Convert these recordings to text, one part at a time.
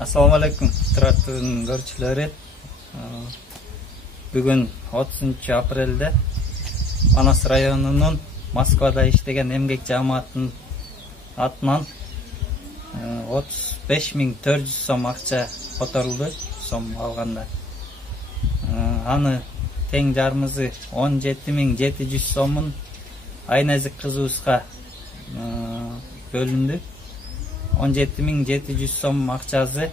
Assalamu alaikum Traktörün görçülері. Bugün 30 aprelde Manas rayonunun Moskvada işlegen emgek jamoatının atынан 35.400 сом акча которулду сом алганда. Аны тең жарымызы 17.700 сомун Айназик кызыбызга бөлүндү. 17.700 сом акчасы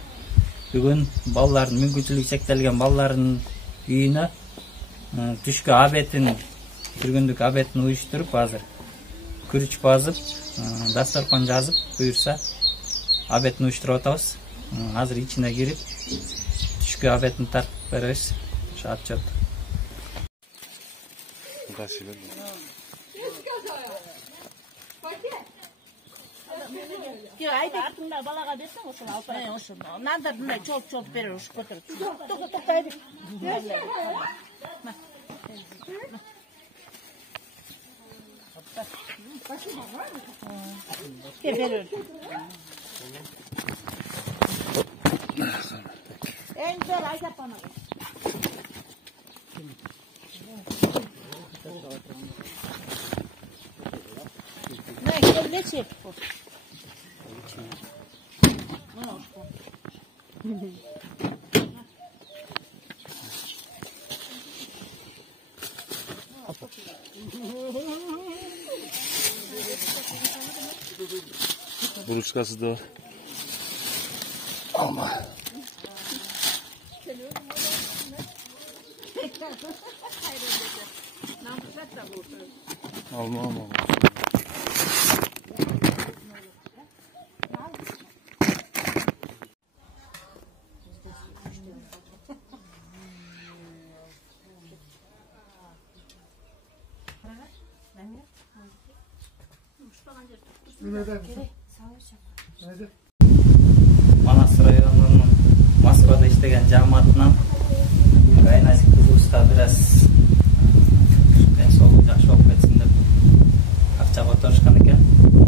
бүгүн балдардын мүмкүнчүлүгү чектелген балдардын үйүнө түшкү абетин түргүндүк абетин уюштуруп азыр күрүч базып дасторкон жазып буюрса абетин уюштуруп атабыз. Азыр ичине кирип түшкү абетин тартып беребиз. Ошо отчет. Yok, ayda gittiğinde balaga dersen o şunu alpa. O şunu. Nandar bunlar çok verir o şu götürüp. Tok ayda. Verir. En güzel ayda bana. Ne çek bu? Bruşkası da var. Alma. Alma. Manas rayonunun Moskvada işlegen jamoatынан Айназик кызыбызга biraz ben soğuk жақсы болып кетсін деп ақша которушкан экен.